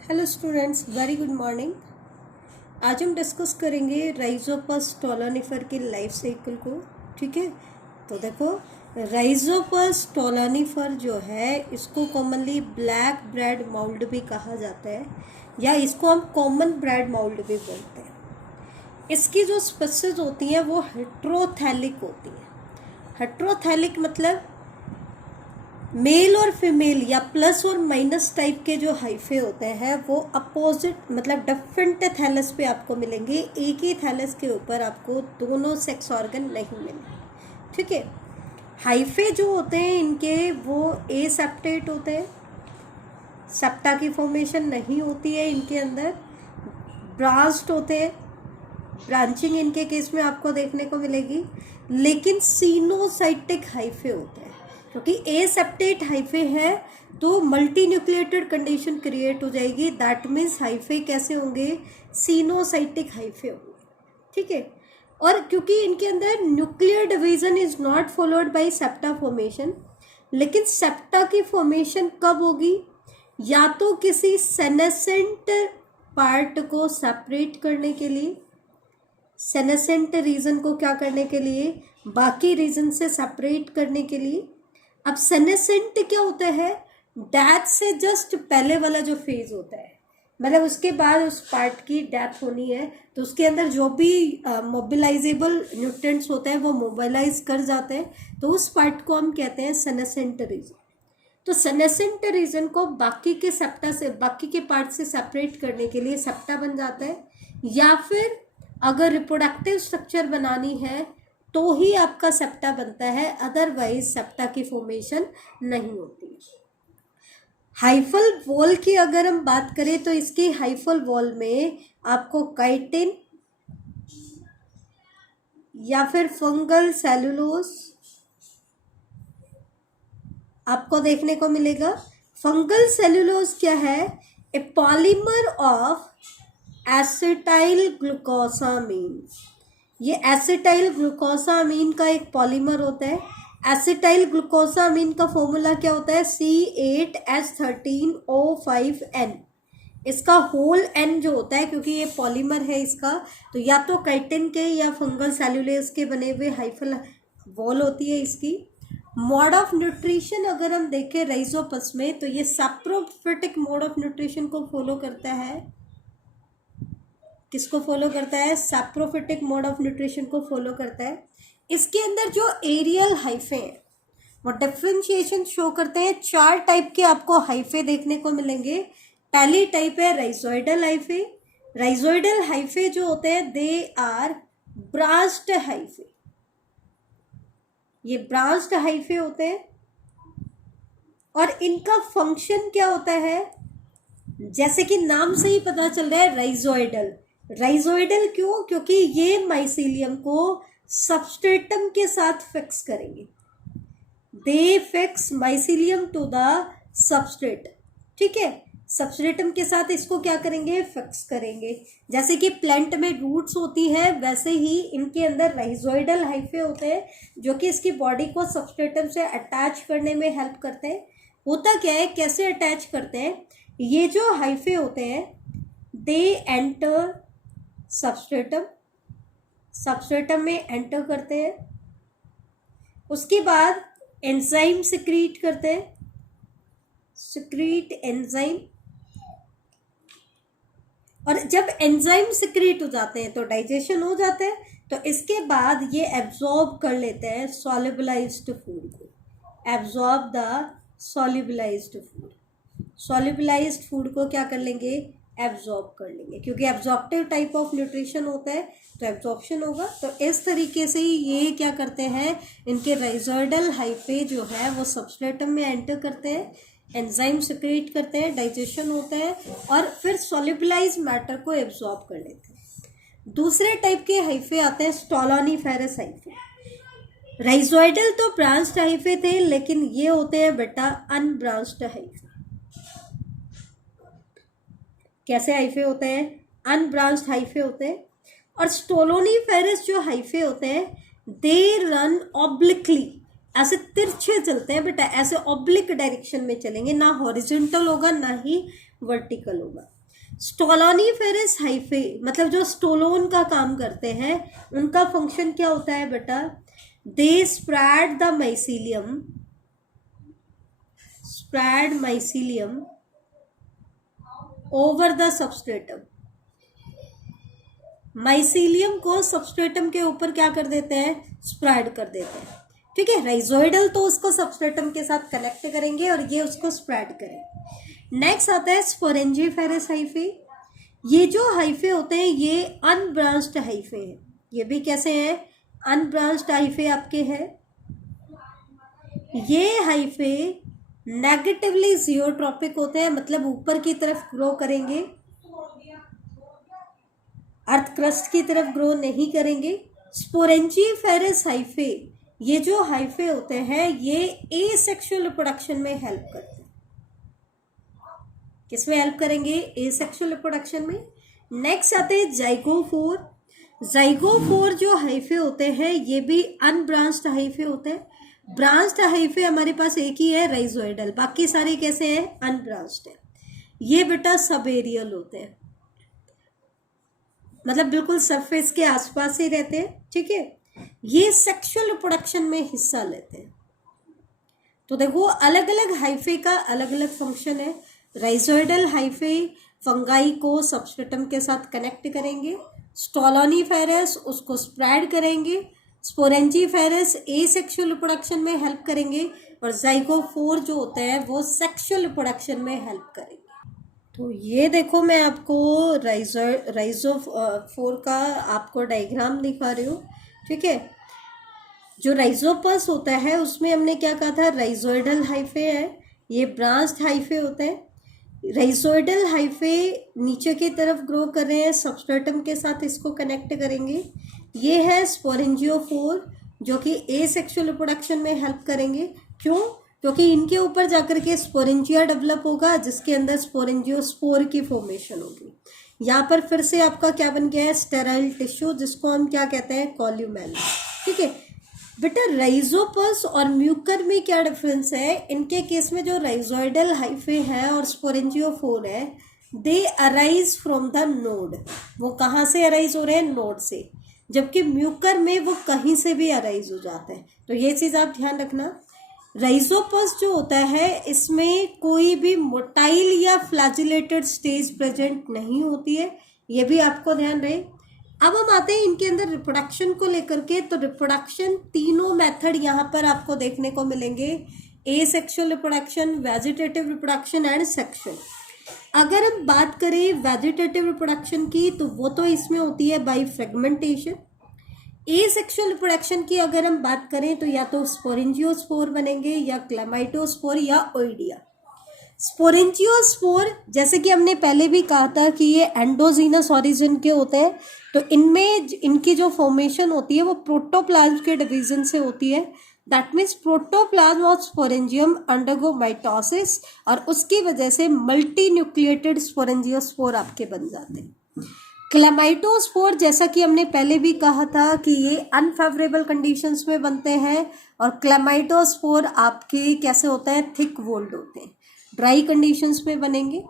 Hello students, very good morning. आज हम discuss करेंगे राइजोपस स्टोलानिफर के लाइफ साइकिल को। ठीक है, तो देखो, राइजोपस स्टोलानिफर जो है इसको कॉमनली ब्लैक ब्रेड माउल्ड भी कहा जाता है, या इसको हम कॉमन ब्रेड माउल्ड भी बोलते हैं। इसकी जो स्पीसीज होती हैं वो हेट्रोथैलिक होती हैं। हेट्रोथैलिक मतलब मेल और फीमेल या प्लस और माइनस टाइप के जो हाइफे होते हैं वो अपोजिट मतलब डिफरेंट थैलस पे आपको मिलेंगे। एक ही थैलस के ऊपर आपको दोनों सेक्स ऑर्गन नहीं मिलेंगे। ठीक है, हाइफे जो होते हैं इनके वो एसेप्टेट होते हैं, सेप्टा की फॉर्मेशन नहीं होती है इनके अंदर। ब्रांच्ड होते हैं, ब्रांचिंग इनके केस में आपको देखने को मिलेगी, लेकिन सीनोसाइटिक हाइफे होते हैं। क्योंकि एसेप्टेट हाइफे है तो मल्टी न्यूक्लिएटेड कंडीशन क्रिएट हो जाएगी। दैट मीन्स हाइफे कैसे होंगे? सीनोसाइटिक हाइफे होंगे। ठीक है, और क्योंकि इनके अंदर nuclear division is not followed by septa formation, लेकिन सेप्टा की फॉर्मेशन कब होगी? या तो किसी सेनेसेंट पार्ट को सेपरेट करने के लिए, सेनेसेंट रीजन को क्या करने के लिए? बाकी रीजन से सेपरेट करने के लिए। अब सेनेसेंट क्या होता है? डेथ से जस्ट पहले वाला जो फेज होता है, मतलब उसके बाद उस पार्ट की डेथ होनी है तो उसके अंदर जो भी मोबिलाइजेबल न्यूट्रिएंट्स होते हैं वो मोबिलाइज कर जाते हैं, तो उस पार्ट को हम कहते हैं सेनेसेंट रीजन। तो सेनेसेंट रीजन को बाकी के सेप्टा से, बाकी के पार्ट से सेपरेट करने के लिए सेप्टा बन जाता है, या फिर अगर रिप्रोडक्टिव स्ट्रक्चर बनानी है तो ही आपका सेप्टा बनता है, अदरवाइज सेप्टा की फॉर्मेशन नहीं होती। हाइफल वॉल की अगर हम बात करें तो इसकी हाइफल वॉल में आपको काइटिन या फिर फंगल सेलुलोज आपको देखने को मिलेगा। फंगल सेलुलोज क्या है? ए पॉलीमर ऑफ एसिटाइल ग्लूकोसामीन। ये एसिटाइल ग्लूकोसामीन का एक पॉलीमर होता है। एसिटाइल ग्लूकोसामीन का फॉर्मूला क्या होता है? C8H13O5N। इसका होल N जो होता है, क्योंकि ये पॉलीमर है इसका, तो या तो काइटिन के या फंगल सेलुलोज के बने हुए हाइफल वॉल होती है इसकी। मोड ऑफ न्यूट्रिशन अगर हम देखें राइजोपस में, तो ये सैप्रोफिटिक मोड ऑफ न्यूट्रिशन को फॉलो करता है। किसको फॉलो करता है? सैप्रोफिटिक मोड ऑफ न्यूट्रिशन को फॉलो करता है। इसके अंदर जो एरियल हाइफे हैं वो डिफरेंशिएशन शो करते हैं। 4 टाइप के आपको हाइफे देखने को मिलेंगे। पहली टाइप है राइजोइडल हाइफे। राइजोइडल हाइफे जो होते हैं दे आर ब्रांच्ड हाइफे। ये ब्रांच्ड हाइफे होते हैं और इनका फंक्शन क्या होता है? जैसे कि नाम से ही पता चल रहा है, राइजोइडल। राइजोइडल क्यों? क्योंकि ये माइसीलियम को सबस्ट्रेटम के साथ फिक्स करेंगे। They fix mycelium to the substrate. ठीक है, सबस्ट्रेटम के साथ इसको क्या करेंगे? फिक्स करेंगे। जैसे कि प्लांट में रूट्स होती हैं, वैसे ही इनके अंदर राइजोइडल हाइफे होते हैं जो कि इसकी बॉडी को सबस्ट्रेटम से अटैच करने में हेल्प करते हैं। होता क्या है, कैसे अटैच करते हैं? ये जो हाइफे होते हैं दे एंटर सबस्ट्रेटम, सबस्ट्रेटम में एंटर करते हैं। उसके बाद एंजाइम सिक्रीट करते हैं, सिक्रीट एंजाइम। और जब एंजाइम सिक्रीट हो जाते हैं तो डाइजेशन हो जाता है। तो इसके बाद ये एब्जॉर्ब कर लेते हैं सॉल्युबलाइज्ड फूड को। Absorb the solubilised food. Solubilised food को क्या कर लेंगे? एब्जॉर्ब कर लेंगे, क्योंकि एब्जॉर्प्टिव टाइप ऑफ न्यूट्रिशन होता है तो एब्जॉर्प्शन होगा। तो इस तरीके से ही ये क्या करते हैं, इनके राइजोइडल हाइफे जो है वो सबस्ट्रेटम में एंटर करते हैं, एंजाइम सिक्रेट करते हैं, डाइजेशन होता है और फिर सॉल्युबलाइज मैटर को एब्जॉर्ब कर लेते हैं। दूसरे टाइप के हाइफे आते हैं स्टोलानिफेरस हाइफे। राइजोइडल तो ब्रांच्ड हाइफे थे, लेकिन ये होते हैं बेटा अनब्रांच्ड हाइफे। कैसे हाइफे होते हैं? अनब्रांच्ड हाइफे होते हैं। और स्टोलोनिफेरस जो हाइफे होते हैं दे रन ऑब्लिकली, ऐसे तिरछे चलते हैं बेटा, ऐसे ऑब्लिक डायरेक्शन में चलेंगे, ना हॉरिजॉन्टल होगा ना ही वर्टिकल होगा। स्टोलोनिफेरस हाइफे मतलब जो स्टोलोन का काम करते हैं, उनका फंक्शन क्या होता है बेटा? They spread the mycelium over the substratum. Mycelium को सबस्ट्रेटम के ऊपर क्या कर देते हैं? स्प्रेड कर देते हैं। ठीक है, राइजोइडल तो उसको सबस्ट्रेटम के साथ कनेक्ट करेंगे और ये उसको स्प्रेड करेंगे। नेक्स्ट आता है स्पोरेंजिफेरस हाइफे। ये जो हाइफे होते हैं ये अनब्रांच्ड हाइफे हैं। ये भी कैसे हैं? अनब्रांच्ड हाइफे आपके हैं। ये हाइफे नेगेटिवली जियोट्रॉपिक होते हैं, मतलब ऊपर की तरफ ग्रो करेंगे, अर्थ क्रस्ट की तरफ ग्रो नहीं करेंगे। स्पोरेंजिफेरस हाइफे, ये जो हाइफे होते हैं ये एसेक्सुअल रिप्रोडक्शन में हेल्प करते हैं। किसमें हेल्प करेंगे? एसेक्सुअल रिप्रोडक्शन में। नेक्स्ट आते हैं जाइगोफोर। जाइगोफोर जो हाइफे होते हैं ये भी अनब्रांच्ड हाइफे होते हैं। ब्रांच्ड हाइफे हमारे पास एक ही है, राइजोइडल, बाकी सारे कैसे हैं? अनब्रांच्ड है। ये बेटा सब एरियल होते हैं, मतलब बिल्कुल सरफेस के आसपास ही रहते हैं। ठीक है, ये सेक्सुअल रिप्रोडक्शन में हिस्सा लेते हैं। तो देखो अलग अलग हाइफे का अलग अलग फंक्शन है। राइजोइडल हाइफे फंगाई को सबस्ट्रेटम के साथ कनेक्ट करेंगे, स्टोलोनिफेरस उसको स्प्रेड करेंगे, स्पोरेंजिफेरस एसेक्सुअल रिप्रोडक्शन में हेल्प करेंगे, और जाइगोफोर जो होते हैं वो सेक्सुअल रिप्रोडक्शन में हेल्प करेंगे। तो ये देखो मैं आपको राइजोफोर का आपको डायग्राम दिखा रही हूँ। ठीक है, जो राइजोपस होता है उसमें हमने क्या कहा था? राइजोइडल हाइफे है, ये ब्रांच्ड हाइफे होते हैं। राइजोइडल हाइफे नीचे की तरफ ग्रो कर रहे हैं, सबस्ट्रेटम के साथ इसको कनेक्ट करेंगे। ये है स्पोरेंजियोफोर जो कि एसेक्सुअल रिप्रोडक्शन में हेल्प करेंगे। क्यों? क्योंकि इनके ऊपर जाकर के स्पोरेंजिया डेवलप होगा जिसके अंदर स्पोरेंजियोस्पोर की फॉर्मेशन होगी। यहाँ पर फिर से आपका क्या बन गया है? स्टेराइल टिश्यू, जिसको हम क्या कहते हैं? कॉल्यूमेला। ठीक है बेटा, राइजोपस और म्यूकर में क्या डिफरेंस है? इनके केस में जो राइजोइडल हाइफे है और स्पोरेंजियोफोर है, दे अराइज फ्रॉम द नोड। वो कहाँ से अराइज हो रहे हैं? नोड से। जबकि म्यूकर में वो कहीं से भी अराइज हो जाते हैं। तो ये चीज़ आप ध्यान रखना। राइजोपस जो होता है इसमें कोई भी मोटाइल या फ्लैजिलेटेड स्टेज प्रेजेंट नहीं होती है, ये भी आपको ध्यान रहे। अब हम आते हैं इनके अंदर रिप्रोडक्शन को लेकर के। तो रिप्रोडक्शन तीनों मेथड यहाँ पर आपको देखने को मिलेंगे, asexual reproduction, vegetative reproduction and sexual. अगर हम बात करें वेजिटेटिव रिप्रोडक्शन की तो वो तो इसमें होती है बाय फ्रेगमेंटेशन। एसेक्सुअल रिप्रोडक्शन की अगर हम बात करें तो या तो स्पोरेंजियोस्पोर बनेंगे या क्लेमाइटोस्पोर या ओइडिया। स्पोरेंजियोस्पोर जैसे कि हमने पहले भी कहा था कि ये एंडोजीनस ऑरिजिन के होते हैं, तो इनमें इनकी जो फॉर्मेशन होती है वो प्रोटोप्लाज्म के डिवीजन से होती है। That means protoplasm of sporangium undergo mitosis, और उसकी वजह से मल्टी न्यूक्लिएटेड स्पोरेंजियोस्पोर आपके बन जाते हैं। क्लेमाइटोस्पोर जैसा कि हमने पहले भी कहा था कि ये अनफेवरेबल कंडीशंस में बनते हैं, और क्लेमाइटोस्पोर आपके कैसे होते हैं? थिक वोल्ड होते हैं, ड्राई कंडीशंस में बनेंगे।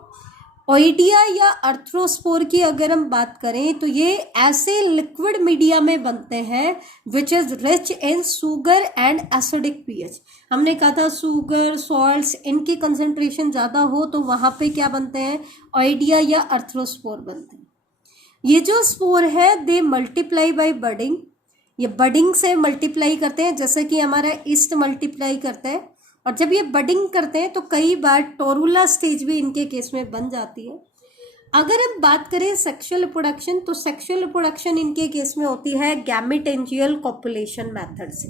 ओइडिया या अर्थ्रोस्पोर की अगर हम बात करें तो ये ऐसे लिक्विड मीडिया में बनते हैं which is rich in sugar and acidic pH. हमने कहा था शुगर, सॉल्ट्स, इनकी कंसेंट्रेशन ज़्यादा हो तो वहाँ पे क्या बनते हैं? ओइडिया या अर्थ्रोस्पोर बनते हैं। ये जो स्पोर है दे मल्टीप्लाई बाय बडिंग, ये बडिंग से मल्टीप्लाई करते हैं, जैसे कि हमारा ईस्ट मल्टीप्लाई करता है। और जब ये बडिंग करते हैं तो कई बार टोरुला स्टेज भी इनके केस में बन जाती है। अगर हम बात करें सेक्सुअल रिप्रोडक्शन, तो सेक्सुअल रिप्रोडक्शन इनके केस में होती है गैमेटेंजियल कॉपुलेशन मेथड से।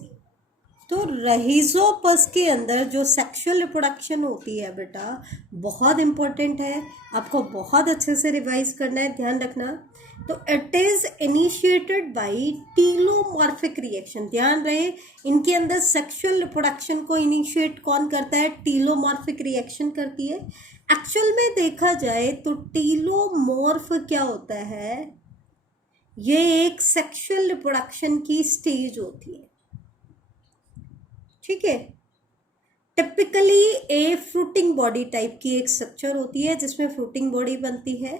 तो रहीजोपस के अंदर जो सेक्सुअल रिप्रोडक्शन होती है बेटा बहुत इंपॉर्टेंट है, आपको बहुत अच्छे से रिवाइज करना है, ध्यान रखना। तो it is initiated by telomorphic reaction. ध्यान रहे इनके अंदर सेक्सुअल रिप्रोडक्शन को इनिशिएट कौन करता है? टीलोमॉर्फिक रिएक्शन करती है। एक्चुअल में देखा जाए तो टीलोमॉर्फ क्या होता है? ये एक सेक्सुअल रिप्रोडक्शन की स्टेज होती है। ठीक है, टिपिकली ए फ्रूटिंग बॉडी टाइप की एक स्ट्रक्चर होती है जिसमें फ्रूटिंग बॉडी बनती है।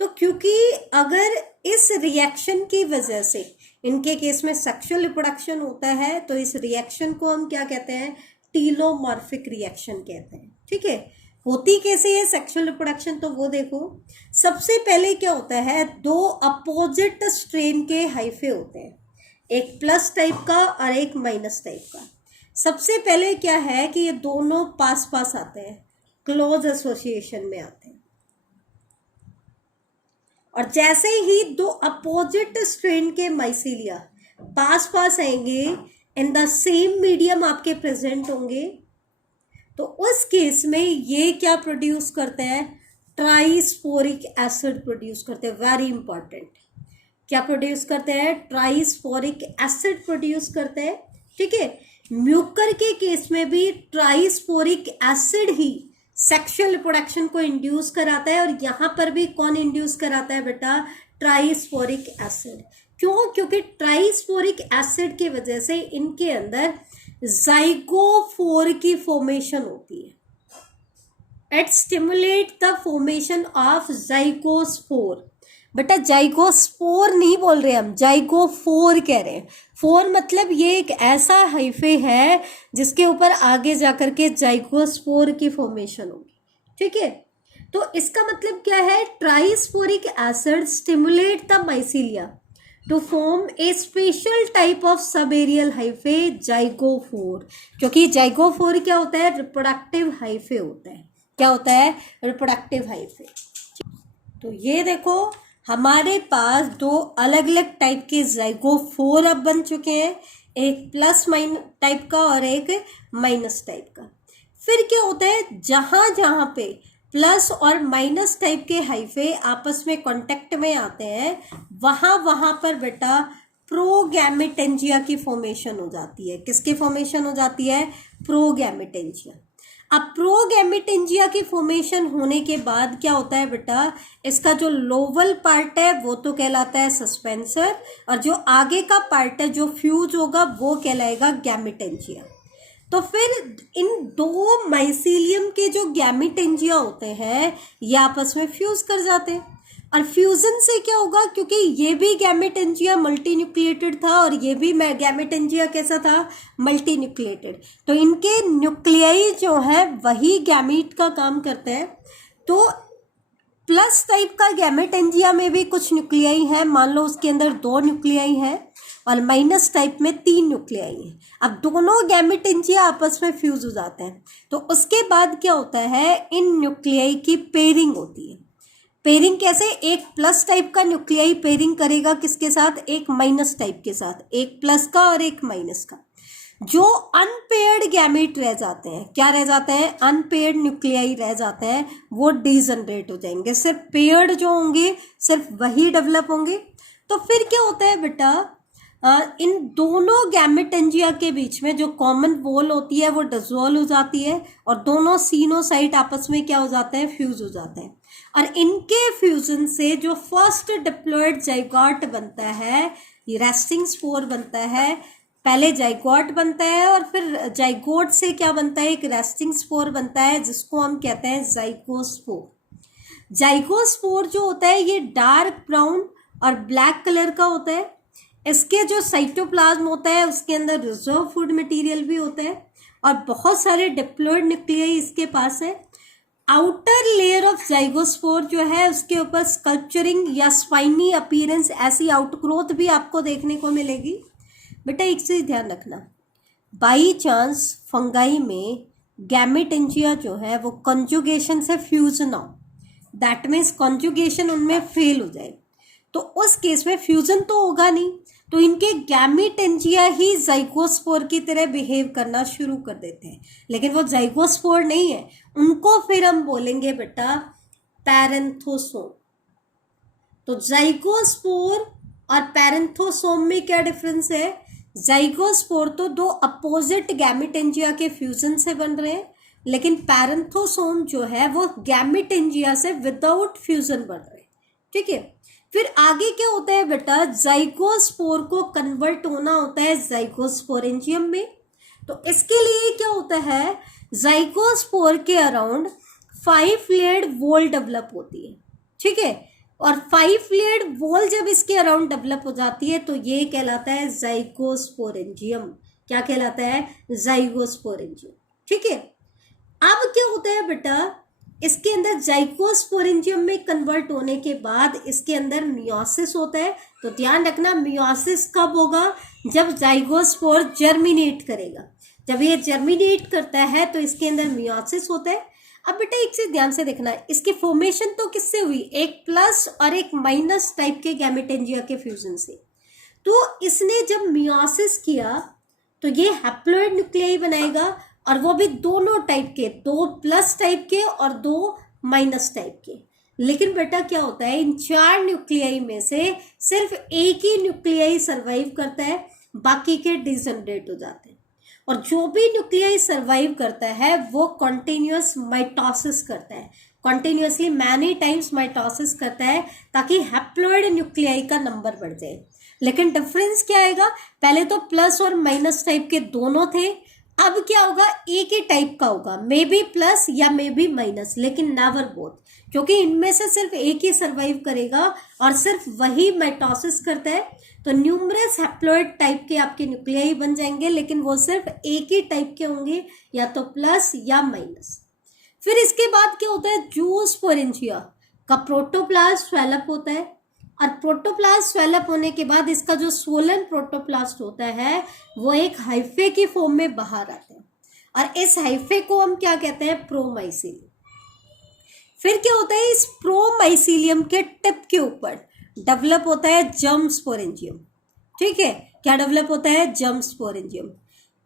तो क्योंकि अगर इस रिएक्शन की वजह से इनके केस में सेक्सुअल रिप्रोडक्शन होता है तो इस रिएक्शन को हम क्या कहते हैं, टीलोमॉर्फिक रिएक्शन कहते हैं। ठीक है, होती कैसे है सेक्सुअल रिप्रोडक्शन, तो वो देखो। सबसे पहले क्या होता है, दो अपोजिट स्ट्रेन के हाइफे होते हैं, एक प्लस टाइप का और एक माइनस टाइप का। सबसे पहले क्या है कि ये दोनों पास पास आते हैं, क्लोज एसोसिएशन में आते हैं, और जैसे ही दो अपोजिट स्ट्रेन के माइसीलिया पास पास आएंगे, इन द सेम मीडियम आपके प्रेजेंट होंगे, तो उस केस में ये क्या प्रोड्यूस करते हैं, ट्राइस्पोरिक एसिड प्रोड्यूस करते हैं। वेरी इंपॉर्टेंट, क्या प्रोड्यूस करते हैं, ट्राइस्पोरिक एसिड प्रोड्यूस करते हैं। ठीक है, म्यूकर के केस में भी ट्राइस्पोरिक एसिड ही सेक्सुअल रिप्रोडक्शन को इंड्यूस कराता है, और यहां पर भी कौन इंड्यूस कराता है बेटा, ट्राइस्पोरिक एसिड। क्यों, क्योंकि ट्राइस्पोरिक एसिड की वजह से इनके अंदर जाइगोफोर की फॉर्मेशन होती है। It stimulate the formation of zygospore. बेटा जाइगोस्पोर नहीं बोल रहे हम, जाइगोफोर कह रहे हैं। फोर मतलब ये एक ऐसा हाइफे है जिसके ऊपर आगे जाकर के जाइगोस्पोर की फॉर्मेशन होगी। ठीक है, तो इसका मतलब क्या है, trisporic acid stimulate the mycelia to form a special type of subaerial hyphae, zygophore. क्योंकि जाइगोफोर क्या होता है, रिप्रोडक्टिव हाइफे होता है। क्या होता है, रिप्रोडक्टिव हाइफे। तो ये देखो हमारे पास दो अलग अलग टाइप के जाइगोफोर अब बन चुके हैं, एक प्लस माइनस टाइप का और एक माइनस टाइप का। फिर क्या होता है, जहां जहां पे प्लस और माइनस टाइप के हाइफे आपस में कांटेक्ट में आते हैं, वहां वहां पर बेटा प्रोगैमेटेंजिया की फॉर्मेशन हो जाती है। किसकी फॉर्मेशन हो जाती है, प्रोगैमेटेंजिया। अब प्रोगैमेटेंजिया की फॉर्मेशन होने के बाद क्या होता है बेटा, इसका जो लोवल पार्ट है वो तो कहलाता है सस्पेंसर, और जो आगे का पार्ट है जो फ्यूज होगा वो कहलाएगा गैमेटेंजिया। तो फिर इन दो माइसीलियम के जो गैमेटेंजिया होते हैं ये आपस में फ्यूज कर जाते हैं, और फ्यूजन से क्या होगा, क्योंकि ये भी गैमेटेंजिया मल्टी न्यूक्लिएटेड था और ये भी गैमेटेंजिया कैसा था, मल्टी न्यूक्लिएटेड, तो इनके न्यूक्लियाई जो है वही गैमीट का काम करते हैं। तो प्लस टाइप का गैमेटेंजिया में भी कुछ न्यूक्लियाई है, मान लो उसके अंदर 2 न्यूक्लियाई है, और माइनस टाइप में 3 न्यूक्लियाई है। अब दोनों गैमेटेंजिया आपस में फ्यूज हो जाते हैं, तो उसके बाद क्या होता है, इन न्यूक्लियाई की पेयरिंग होती है। पेयरिंग कैसे, एक प्लस टाइप का न्यूक्लियाई पेयरिंग करेगा किसके साथ, एक माइनस टाइप के साथ, एक प्लस का और एक माइनस का। जो अनपेयर्ड गैमेट रह जाते हैं, क्या रह जाते हैं, अनपेयर्ड न्यूक्लियाई रह जाते हैं, वो डीजनरेट हो जाएंगे। सिर्फ पेयर्ड जो होंगे सिर्फ वही डेवलप होंगे। तो फिर क्या होता है बेटा, इन दोनों गैमेटेंजिया के बीच में जो कॉमन वॉल होती है वो डिसॉल्व हो जाती है, और दोनों सीनोसाइट आपस में क्या हो जाते हैं, फ्यूज हो जाते हैं। और इनके फ्यूजन से जो फर्स्ट डिप्लॉयड जाइगोट बनता है, ये रेस्टिंग स्पोर बनता है। पहले जाइगोट बनता है और फिर जाइगोट से क्या बनता है, एक रेस्टिंग स्पोर बनता है जिसको हम कहते हैं जाइगोस्पोर। जाइगोस्पोर जो होता है ये डार्क ब्राउन और ब्लैक कलर का होता है। इसके जो साइटोप्लाज्म होता है उसके अंदर रिजर्व फूड मटेरियल भी होता है, और बहुत सारे डिप्लॉयड न्यूक्लियाई इसके पास है। आउटर लेयर ऑफ जाइगोस्पोर जो है उसके ऊपर स्कल्पचरिंग या स्पाइनी अपीयरेंस, ऐसी आउटग्रोथ भी आपको देखने को मिलेगी। बेटा एक चीज ध्यान रखना, बाई चांस फंगाई में गैमेटेंजिया जो है वो कंजुगेशन से फ्यूज ना हो, दैट मीन्स कंजुगेशन उनमें फेल हो जाए, तो उस केस में फ्यूजन तो होगा नहीं, तो इनके गैमेटेंजिया ही जाइगोस्पोर की तरह बिहेव करना शुरू कर देते हैं। लेकिन वो जाइगोस्पोर नहीं है, उनको फिर हम बोलेंगे बेटा पैरेंथोसोम। तो जाइगोस्पोर और पैरेंथोसोम में क्या डिफरेंस है, जाइगोस्पोर तो दो अपोजिट गैमेटेंजिया के फ्यूजन से बन रहे हैं, लेकिन पैरेंथोसोम जो है वो गैमेटेंजिया से विदाउट फ्यूजन बन रहे हैं। ठीक है, फिर आगे क्या होता है बेटा, जाइगोस्पोर को कन्वर्ट होना होता है जाइगोस्पोरेंजियम में। तो इसके लिए क्या होता है, जाइगोस्पोर के अराउंड 5 लेयर्ड वॉल डेवलप होती है, ठीक है। और 5 लेयर्ड वॉल जब इसके अराउंड डेवलप हो जाती है तो ये कहलाता है जाइगोस्पोरेंजियम। क्या कहलाता है, जाइगोस्पोरेंजियम, ठीक है। अब क्या होता है बेटा, इसके अंदर जाइगोस्पोरेंजियम में कन्वर्ट होने के बाद इसके अंदर मियोसिस होता है। तो ध्यान रखना, मियोसिस कब होगा, जब जाइगोस्पोर जर्मिनेट करेगा। जब ये जर्मिनेट करता है तो इसके अंदर मियोसिस होता है। अब बेटा एक चीज ध्यान से देखना, इसकी फॉर्मेशन तो किससे हुई, एक प्लस और एक माइनस टाइप के गैमेटेंजिया के फ्यूजन से। तो इसने जब मियोसिस किया तो ये हैप्लॉइड न्यूक्लियाई बनाएगा, और वो भी दोनों टाइप के, 2 प्लस टाइप के और 2 माइनस टाइप के। लेकिन बेटा क्या होता है, इन 4 न्यूक्लियाई में से सिर्फ एक ही न्यूक्लियाई सरवाइव करता है, बाकी के डिजनरेट हो जाते हैं। और जो भी न्यूक्लियाई सरवाइव करता है वो कॉन्टिन्यूअस माइटोसिस करता है, कॉन्टिन्यूअसली मैनी टाइम्स माइटोसिस करता है, ताकि हैप्लॉइड न्यूक्लियाई का नंबर बढ़ जाए। लेकिन डिफरेंस क्या आएगा, पहले तो प्लस और माइनस टाइप के दोनों थे, अब क्या होगा, एक ही टाइप का होगा, मे बी प्लस या मे बी माइनस, लेकिन नेवर बोथ, क्योंकि इनमें से सिर्फ एक ही सरवाइव करेगा और सिर्फ वही माइटोसिस करता है। तो न्यूमरस हैप्लॉइड टाइप के आपके न्यूक्लियाई बन जाएंगे, लेकिन वो सिर्फ एक ही टाइप के होंगे, या तो प्लस या माइनस। फिर इसके बाद क्या होता है, जूस्पोरेंजिया का प्रोटोप्लास्ट डेवलप होता है, और प्रोटोप्लास्ट डेवलप होने के बाद इसका जो स्वोलन प्रोटोप्लास्ट होता है वो एक हाइफे की फॉर्म में बाहर आता है, और इस हाइफे को हम क्या कहते हैं, प्रोमाइसीलियम। फिर क्या होता है, इस प्रोमाइसीलियम के टिप के ऊपर डेवलप होता है जर्म स्पोरेंजियम, ठीक है। क्या डेवलप होता है, जर्म स्पोरेंजियम।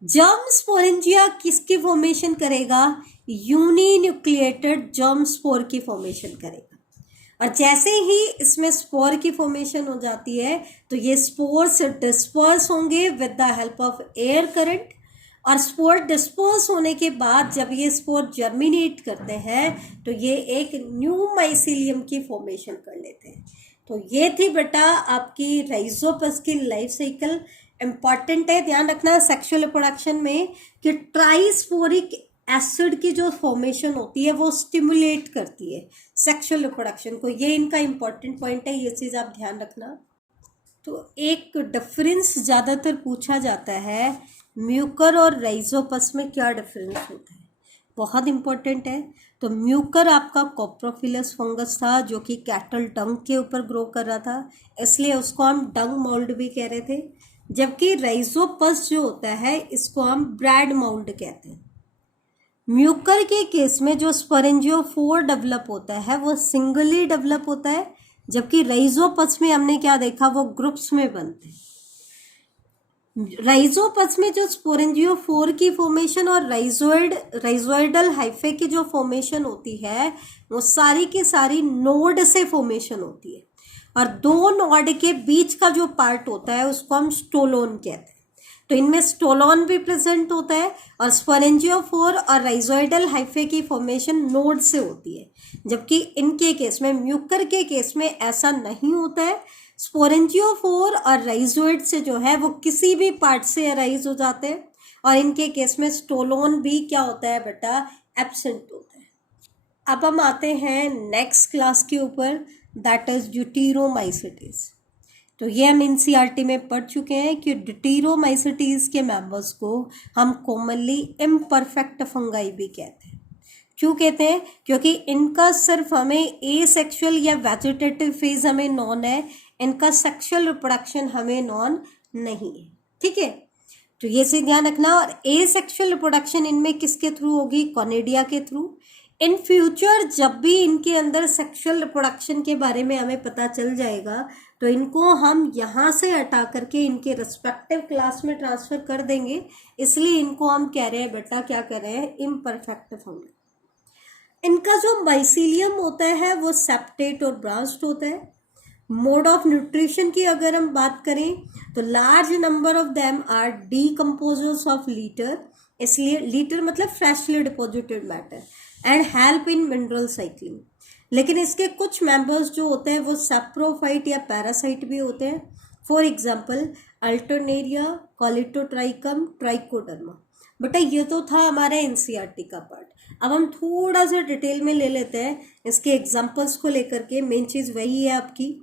जर्म स्पोरेंजिया किसकी फॉर्मेशन करेगा, यूनिन्यूक्लिएटेड जर्म स्पोर की फॉर्मेशन करेगा। और जैसे ही इसमें स्पोर की फॉर्मेशन हो जाती है तो ये स्पोर्स डिस्पर्स होंगे with the help of air current, और स्पोर डिस्पर्स होने के बाद जब ये स्पोर जर्मिनेट करते हैं तो ये एक न्यू माइसीलियम की फॉर्मेशन कर लेते हैं। तो ये थी बेटा आपकी राइजोपस की लाइफ साइकिल। इम्पॉर्टेंट है, ध्यान रखना सेक्सुअल रिप्रोडक्शन में कि ट्राइस्पोरिक एसिड की जो फॉर्मेशन होती है वो स्टिमुलेट करती है सेक्सुअल रिप्रोडक्शन को। ये इनका इंपॉर्टेंट पॉइंट है, ये चीज़ आप ध्यान रखना। तो एक डिफरेंस ज़्यादातर पूछा जाता है, म्यूकर और राइजोपस में क्या डिफरेंस होता है, बहुत इंपॉर्टेंट है। तो म्यूकर आपका कोप्रोफिलस फंगस था जो कि कैटल डंग के ऊपर ग्रो कर रहा था, इसलिए उसको हम डंग माउल्ड भी कह रहे थे। जबकि राइजोपस जो होता है इसको हम ब्रेड माउल्ड कहते हैं। म्यूकर के केस में जो स्पोरेंजियोफोर डेवलप होता है वो सिंगली डेवलप होता है, जबकि राइजोपस में हमने क्या देखा, वो ग्रुप्स में बनते हैं। राइजोपस में जो स्पोरेंजियोफोर की फॉर्मेशन और राइजोइडल हाइफे की जो फॉर्मेशन होती है वो सारी की सारी नोड से फॉर्मेशन होती है, और 2 नोड के बीच का जो पार्ट होता है उसको हम स्टोलोन कहते हैं। तो इनमें स्टोलोन भी प्रेजेंट होता है, और स्पोरेंजियोफोर और राइजोइडल हाइफे की फॉर्मेशन नोड से होती है। जबकि इनके केस में, म्यूकर के केस में ऐसा नहीं होता है। स्पोरेंजियोफोर और राइजोइड से जो है वो किसी भी पार्ट से अराइज हो जाते हैं, और इनके केस में स्टोलोन भी क्या होता है बेटा, एब्सेंट होता है। अब हम आते हैं नेक्स्ट क्लास के ऊपर, दैट इज ड्यूटेरोमाइसिटीज। तो ये हम एनसीईआरटी में पढ़ चुके हैं कि ड्यूटेरोमाइसिटीज के मेंबर्स को हम कॉमनली इम्परफेक्ट फंगाई भी कहते हैं। क्यों कहते हैं, क्योंकि इनका सिर्फ हमें एसेक्सुअल या वेजिटेटिव फेज हमें नॉन है, इनका सेक्सुअल रिप्रोडक्शन हमें नॉन नहीं है, ठीक है। तो ये से ध्यान रखना। और एसेक्सुअल रिप्रोडक्शन इनमें किसके थ्रू होगी, कॉनिडिया के थ्रू। इन फ्यूचर जब भी इनके अंदर सेक्सुअल रिप्रोडक्शन के बारे में हमें पता चल जाएगा तो इनको हम यहाँ से हटा करके इनके रिस्पेक्टिव क्लास में ट्रांसफर कर देंगे, इसलिए इनको हम कह रहे हैं बेटा, क्या कर रहे हैं, इम्परफेक्ट फंगस। इनका जो माइसीलियम होता है वो सेप्टेट और ब्रांच्ड होता है। मोड ऑफ न्यूट्रिशन की अगर हम बात करें तो large number of them are decomposers of litter, इसलिए लीटर मतलब freshly deposited matter, and help in mineral cycling. लेकिन इसके कुछ मेंबर्स जो होते हैं वो सैप्रोफाइट या पैरासाइट भी होते हैं। For example Alternaria, कॉलिटोट्राइकम, trichoderma. बेटा ये तो था हमारा एनसीईआरटी का पार्ट। अब हम थोड़ा सा डिटेल में ले लेते हैं इसके एग्जांपल्स को लेकर के। मेन चीज़ वही है आपकी।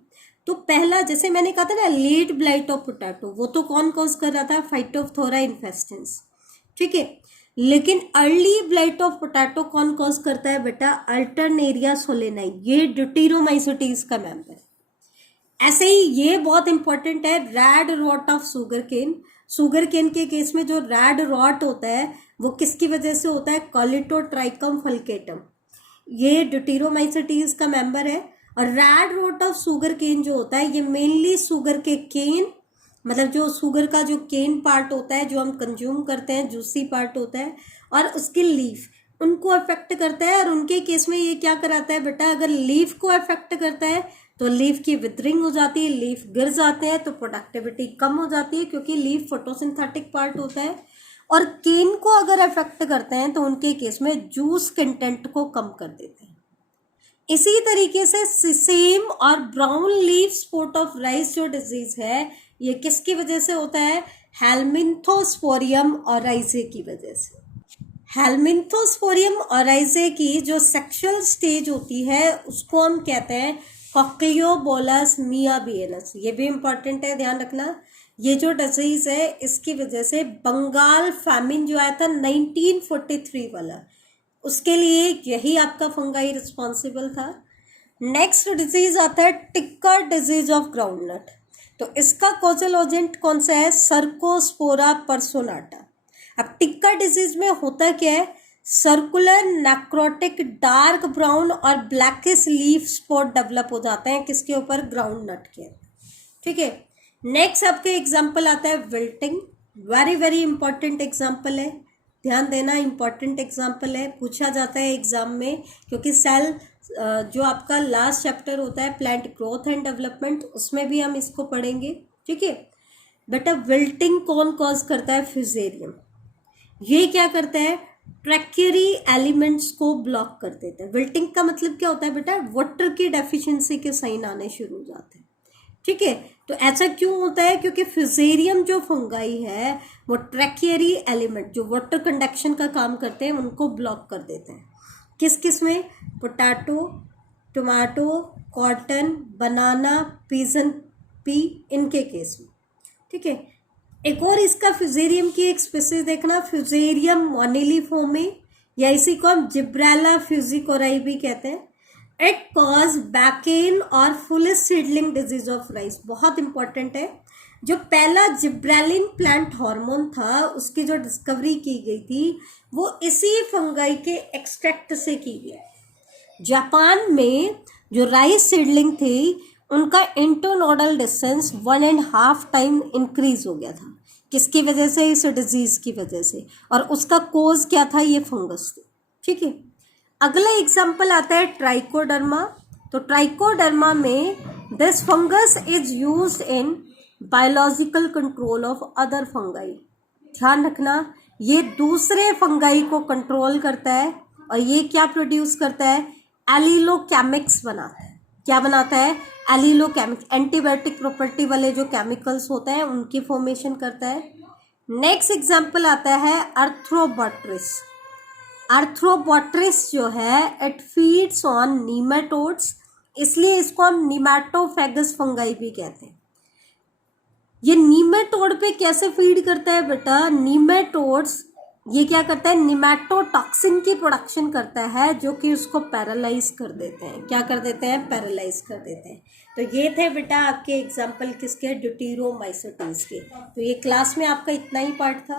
तो पहला, जैसे मैंने कहा था ना, लेट ब्लाइट ऑफ पोटैटो, वो तो कौन कॉज कर रहा था? फाइटोप्थोरा इन्फेस्टेंस, ठीक है। लेकिन अर्ली ब्लाइट ऑफ पोटैटो कौन कॉज करता है बेटा? अल्टरनेरिया सोलेनाई, ये ड्यूटेरोमाइसीटीज का मेंबर है। ऐसे ही ये बहुत इंपॉर्टेंट है, red rot of sugar cane. Sugar cane के केस में जो रैड रॉट होता है वो किसकी वजह से होता है? कॉलिटोट्राइकम फल्केटम, ये ड्यूटेरोमाइसीटीज का मेंबर है। और red rot of sugar cane जो होता है ये मेनली शुगर के केन, मतलब जो शुगर का जो केन पार्ट होता है जो हम कंज्यूम करते हैं, जूसी पार्ट होता है, और उसकी लीफ, उनको अफेक्ट करता है। और उनके केस में ये क्या कराता है बेटा? अगर लीफ को अफेक्ट करता है तो लीफ की विदरिंग हो जाती है, लीफ गिर जाते हैं, तो प्रोडक्टिविटी कम हो जाती है क्योंकि लीफ फोटोसिंथेटिक पार्ट होता है। और केन को अगर अफेक्ट करते हैं तो उनके केस में जूस कंटेंट को कम कर देते हैं। इसी तरीके से सिसेम और brown leaf spot of rice जो डिजीज है ये किसकी वजह से होता है? हेलमिंथोस्पोरियम ओराइजे की वजह से। हेलमिंथोस्पोरियम ओराइजे की जो सेक्सुअल स्टेज होती है उसको हम कहते हैं कॉक्लियोबोलस मियाबियनस। ये भी इंपॉर्टेंट है, ध्यान रखना। ये जो डिजीज है इसकी वजह से बंगाल फैमिन जो आया था 1943 वाला, उसके लिए यही आपका फंगाई रिस्पॉन्सिबल था। नेक्स्ट डिजीज आता है टिक्का डिजीज ऑफ ग्राउंडनट। तो इसका कॉजल एजेंट कौन सा है? सर्कोस्पोरा पर्सोनाटा। अब टिक्का डिजीज में होता क्या है? सर्कुलर नेक्रोटिक डार्क ब्राउन और ब्लैकिश लीफ स्पॉट डेवलप हो जाते हैं किसके ऊपर? ग्राउंडनट के, ठीक है। नेक्स्ट आपके एग्जाम्पल आता है wilting. Very very important example है, ध्यान देना, इंपॉर्टेंट एग्जाम्पल है, पूछा जाता है एग्जाम में। क्योंकि सेल जो आपका लास्ट चैप्टर होता है प्लांट ग्रोथ एंड डेवलपमेंट, उसमें भी हम इसको पढ़ेंगे, ठीक है बेटा। विल्टिंग कौन कॉज करता है? फ्यूजेरियम। ये क्या करता है? ट्रैक्यूरी एलिमेंट्स को ब्लॉक कर देते हैं। विल्टिंग का मतलब क्या होता है बेटा? वाटर की डेफिशिएंसी के साइन आने शुरू हो जाते हैं, ठीक है। तो ऐसा क्यों होता है? क्योंकि फ्यूजेरियम जो फंगाई है वो ट्रैक्यूरी एलिमेंट जो वाटर कंडक्शन का काम करते हैं उनको ब्लॉक कर देते हैं। किस किस में? पोटैटो, टोमेटो, कॉटन, बनाना, पीजन पी, इनके केस में, ठीक है। एक और इसका फ्यूजेरियम की एक स्पीसीज देखना, फ्यूजेरियम मोनिलिफोमे, या इसी को हम जिब्रेला फ्यूजिकोराई भी कहते हैं। इट कॉज बैकेन और fullest seedling disease of rice. बहुत इंपॉर्टेंट है। जो पहला जिब्रेलिन प्लांट हार्मोन था उसकी जो डिस्कवरी की गई थी वो इसी फंगाई के एक्सट्रैक्ट से की गई। जापान में जो राइस सीडलिंग थी उनका इंटरनोडल डिस्टेंस 1.5 टाइम इंक्रीज हो गया था। किसकी वजह से? इस डिजीज की वजह से। और उसका कोज क्या था? ये फंगस थी, ठीक है। अगला एग्जाम्पल आता है ट्राइकोडर्मा। तो ट्राइकोडर्मा में this fungus is used in biological control of other fungi. ध्यान रखना, ये दूसरे फंगाई को कंट्रोल करता है। और ये क्या प्रोड्यूस करता है? एलिलोकेमिक्स बनाता है। क्या बनाता है? एलिलोकेमिक्स, एंटीबायोटिक प्रॉपर्टी वाले जो केमिकल्स होते हैं उनकी फॉर्मेशन करता है। नेक्स्ट एग्जाम्पल आता है अर्थ्रोबॉट्रिस। अर्थ्रोबॉट्रिस जो है इट फीड्स ऑन नीमेटोड्स, इसलिए इसको हम नीमेटोफेगस फंगाई भी कहते हैं। ये नीमेटोड पे कैसे फीड करता है बेटा? नीमेटोड्स ये क्या करता है? निमेटोटॉक्सिन की प्रोडक्शन करता है जो कि उसको पैरालाइज कर देते हैं। क्या कर देते हैं? पैरालाइज कर देते हैं। तो ये थे बेटा आपके एग्जाम्पल किसके? ड्यूटेरोमाइसीटीज के। तो ये क्लास में आपका इतना ही पार्ट था।